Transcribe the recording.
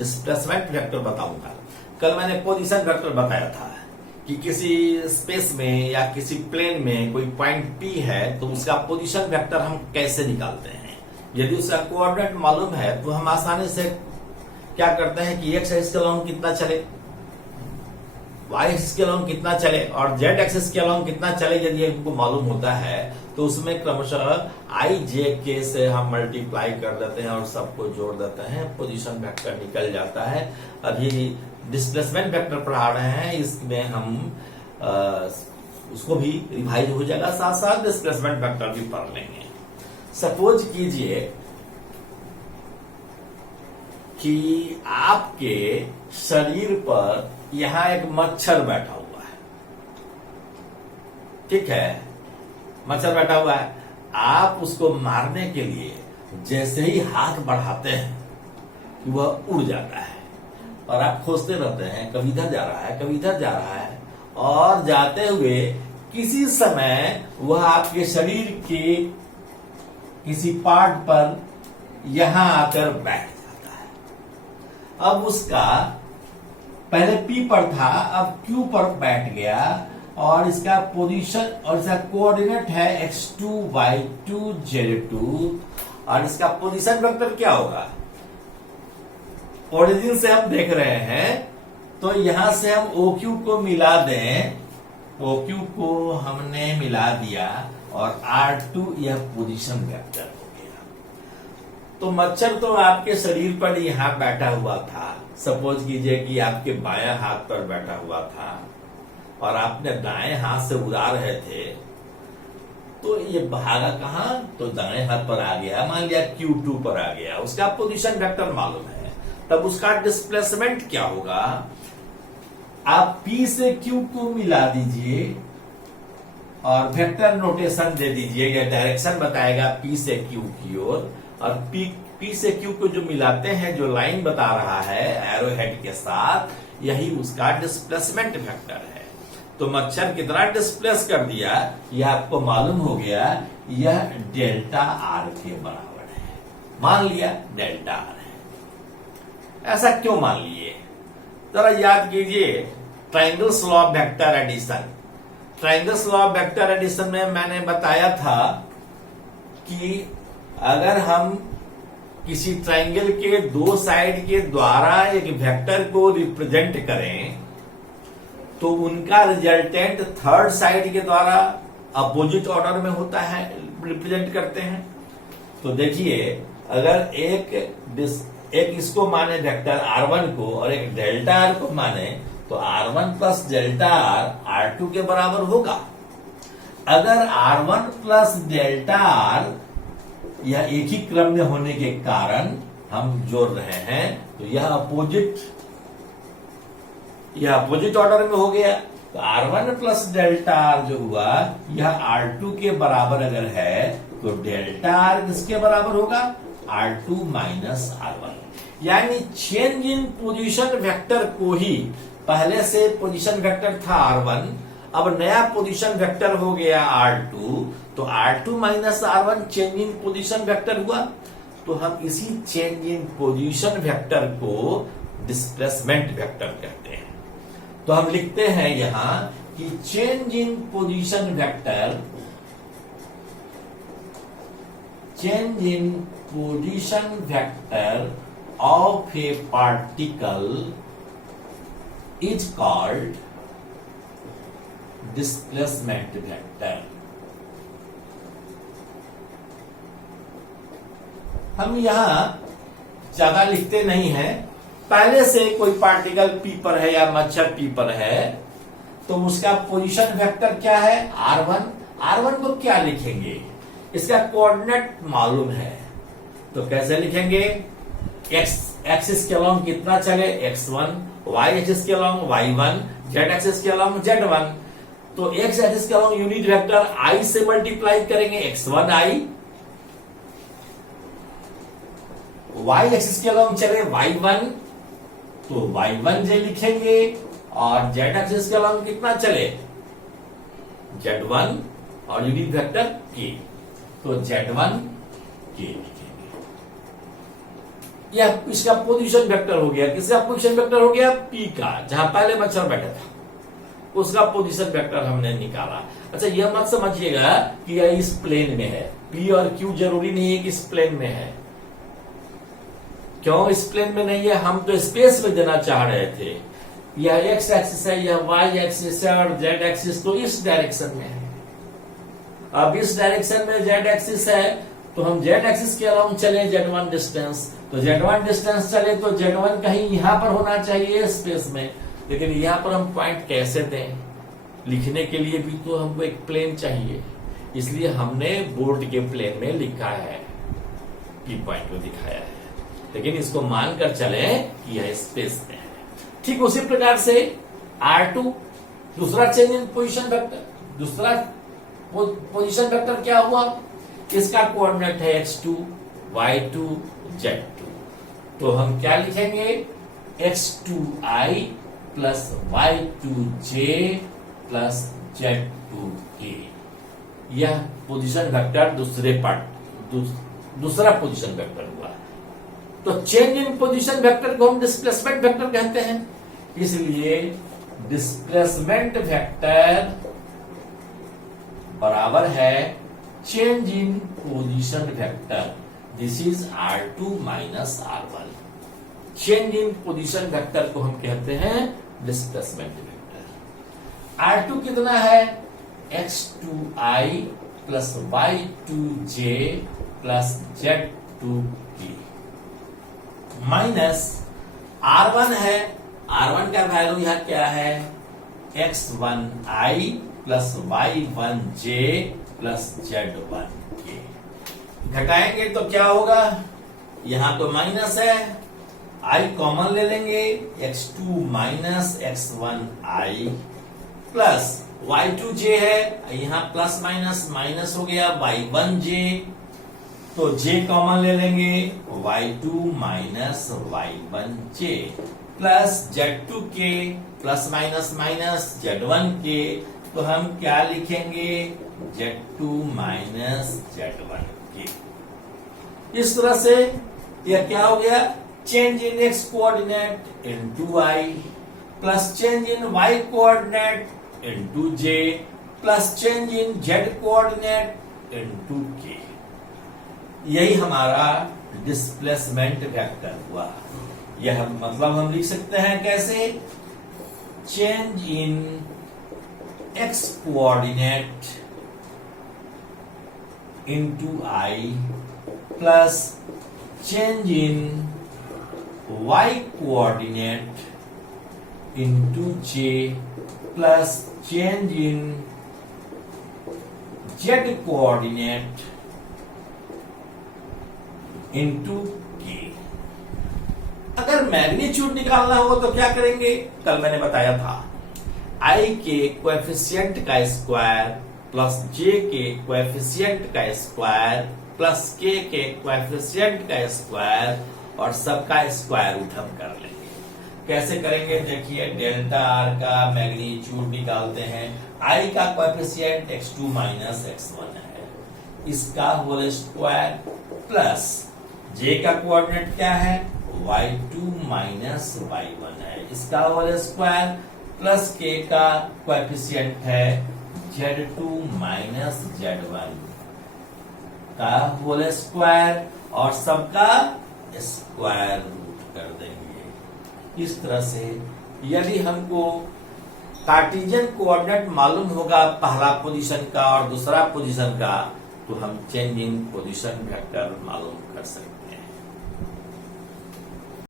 Displacement vector बताऊंगा। कल मैंने पोजीशन वेक्टर बताया था कि किसी स्पेस में या किसी प्लेन में कोई पॉइंट P है तो उसका पोजीशन वेक्टर हम कैसे निकालते हैं। यदि उसका कोऑर्डिनेट मालूम है तो हम आसानी से क्या करते हैं कि एक्स एक्सिस के अलोंग कितना चले, वाई एक्सिस के अलोंग कितना चले और जेड एक्सिस के अलोंग कितना चले, यदि हमको मालूम होता है तो उसमें क्रमशः आई जे के से हम मल्टीप्लाई कर देते हैं और सबको जोड़ देते हैं, पोजीशन वेक्टर निकल जाता है। अभी डिस्प्लेसमेंट वेक्टर पढ़ा रहे हैं, इसमें हम उसको भी रिवाइज हो जाएगा, साथ साथ डिस्प्लेसमेंट वेक्टर भी पढ़ लेंगे। सपोज कीजिए कि आपके शरीर पर यहां एक मच्छर बैठा हुआ है, ठीक है, मच्छर बैठा हुआ है। आप उसको मारने के लिए जैसे ही हाथ बढ़ाते हैं कि वह उड़ जाता है और आप खोजते रहते हैं, कभी इधर जा रहा है कभी इधर जा रहा है, और जाते हुए किसी समय वह आपके शरीर के किसी पार्ट पर यहां आकर बैठ जाता है। अब उसका पहले P पर था, अब Q पर बैठ गया और इसका पोजीशन और इसका कोऑर्डिनेट है x2 y2 z2 और इसका पोजीशन वेक्टर क्या होगा। ओरिजिन से हम देख रहे हैं तो यहां से हम OQ को मिला दें, OQ को हमने मिला दिया और R2 यह पोजीशन वेक्टर हो गया। तो मच्छर तो आपके शरीर पर यहां बैठा हुआ था, सपोज कीजिए कि आपके बायां हाथ पर बैठा हुआ था और आपने दाएं हाथ से उड़ा रहे थे, तो ये भागा कहां, तो दाएं हाथ पर आ गया, मान लिया Q2 पर आ गया, उसका पोजीशन वेक्टर मालूम है। तब उसका डिस्प्लेसमेंट क्या होगा, आप P से Q को मिला दीजिए और वेक्टर नोटेशन दे दीजिए, या डायरेक्शन बताएगा P से Q की ओर, और P से Q को जो मिलाते हैं, जो लाइन बता रहा है एरो हेड के साथ, यही उसका डिस्प्लेसमेंट वेक्टर है। तो मच्छर कितना डिस्प्लेस कर दिया यह आपको मालूम हो गया, यह डेल्टा आर के बराबर है, मान लिया डेल्टा आर है। ऐसा क्यों मान लिए, जरा याद कीजिए triangles law of vector addition. Triangles law of vector addition में मैंने बताया था कि अगर हम किसी ट्रायंगल के दो साइड के द्वारा एक वेक्टर को रिप्रेजेंट करें तो उनका रिजल्टेंट थर्ड साइड के द्वारा अपोजिट ऑर्डर में होता है, रिप्रेजेंट करते हैं। तो देखिए अगर एक इसको माने वेक्टर R1 को और एक डेल्टा R को माने तो R1 plus delta R R2 के बराबर होगा। अगर R1 प्लस डेल्टा R यह एक ही क्रम में होने के कारण हम जोड़ रहे हैं तो यह अपोजिट ऑर्डर में हो गया। तो R1 प्लस डेल्टा R जो हुआ यह R2 के बराबर अगर है तो डेल्टा R किसके बराबर होगा, R2 माइनस R1। यानी चेंज इन पोजीशन वेक्टर को ही, पहले से पोजीशन वेक्टर था R1, अब नया पोजीशन वेक्टर हो गया R2, तो R2 minus R1 change in position vector हुआ। तो हम इसी चेंज इन पोजीशन वेक्टर को डिस्प्लेसमेंट वेक्टर कहते हैं। तो हम लिखते हैं यहां कि change in position vector of A particle is called displacement vector. हम यहां ज्यादा लिखते नहीं हैं, पहले से कोई पार्टिकल P पर है या मच्छर P पर है तो उसका पोजीशन वेक्टर क्या है, R1। R1 को क्या लिखेंगे, इसका कोऑर्डिनेट मालूम है तो कैसे लिखेंगे, x एक्सिस के अलोंग कितना चले x1, y एक्सिस के अलोंग y1, z एक्सिस के अलोंग z1। तो x एक्सिस के अलोंग यूनिट वेक्टर I से मल्टीप्लाई करेंगे x1i, y एक्सिस के अलोंग चले y1 तो y1j लिखेंगे, और z एक्सिस के अलोंग कितना चले z1 और यूनिट वेक्टर k, तो z1 k लिखेंगे। यह इसका पोजीशन वेक्टर हो गया। किसका पोजीशन वेक्टर हो गया? पी का, जहां पहले मच्छर बैठा था उसका पोजीशन वेक्टर हमने निकाला। अच्छा, यह मत समझिएगा कि यह इस प्लेन में है। पी और क्यू जरूरी नहीं है कि इस प्लेन में है। क्यों इस प्लेन में नहीं है? हम तो स्पेस में देना चाह रहे थे। यह एक्स एक्सिस है, यह वाई एक्सिस है और जेड एक्सिस तो इस डायरेक्शन में है। अब इस डायरेक्शन में जेड एक्सिस है तो हम जेड एक्सिस के अलाउंग चले Z1 डिस्टेंस, तो Z1 डिस्टेंस चले तो Z1 कहीं यहां पर होना चाहिए स्पेस में, लेकिन यहां पर हम पॉइंट कैसे दें? लिखने के लिए भी तो हमको एक प्लेन चाहिए, इसलिए हमने बोर्ड के प्लेन में लिखा है, पी पॉइंट को दिखाया है, लेकिन इसको मानकर चले कि यह स्पेस में है। ठीक उसी प्रकार से R2 दूसरा चेंज इन पोजीशन वेक्टर, दूसरा पोजीशन वेक्टर क्या हुआ? इसका कोऑर्डिनेट है x2, y2, z2, तो हम क्या लिखेंगे? x2i plus y2j plus z2k। यह पोजीशन वेक्टर दूसरा पोजीशन वेक्टर हुआ। तो चेंज इन पोजीशन वेक्टर को हम डिस्प्लेसमेंट वेक्टर कहते हैं, इसलिए डिस्प्लेसमेंट वेक्टर बराबर है change in position vector. This is R2 minus R1। Change in position vector को हम कहते हैं डिस्प्लेसमेंट वेक्टर। R2 कितना है? x2i plus y2j plus z2k minus R1 है। R1 का वैल्यू यहां क्या है? x1i plus y1j plus z1k। घटाएंगे तो क्या होगा? यहां तो माइनस है, i कॉमन ले लेंगे, x2 minus x1i plus y2j है, यहां प्लस माइनस माइनस हो गया, y1j, तो j कॉमन ले लेंगे, y2 minus y1j plus z2k plus minus minus z1k, तो हम क्या लिखेंगे? z2 minus z1k। इस तरह से यह क्या हो गया? Change in x coordinate into i plus change in y coordinate into j plus change in z coordinate into k। यही हमारा डिस्प्लेसमेंट वेक्टर हुआ। यह मतलब हम लिख सकते हैं कैसे? Change in x coordinate into i plus change in y coordinate into j plus change in z coordinate into k। अगर मैग्नीट्यूड निकालना हो तो क्या करेंगे? कल मैंने बताया था, i के कोएफिशिएंट का स्क्वायर प्लस j के कोएफिशिएंट का स्क्वायर प्लस k के कोएफिशिएंट का स्क्वायर और सबका स्क्वायर रूट हम कर लेंगे। कैसे करेंगे? देखिए, डेल्टा r का मैग्नीट्यूड निकालते हैं। i का कोएफिशिएंट x2 माइनस x1 है, इसका होल स्क्वायर प्लस j का कोऑर्डिनेट क्या है? y2 माइनस y1 है, इसका होल स्क्वायर प्लस k का कोएफिशिएंट है z2 माइनस z1 का होल स्क्वायर और सबका स्क्वायर रूट कर देंगे। इस तरह से यदि हमको कार्टेशियन कोऑर्डिनेट मालूम होगा पहला पोजीशन का और दूसरा पोजीशन का, तो हम चेंज इन पोजीशन वेक्टर मालूम कर सकते हैं।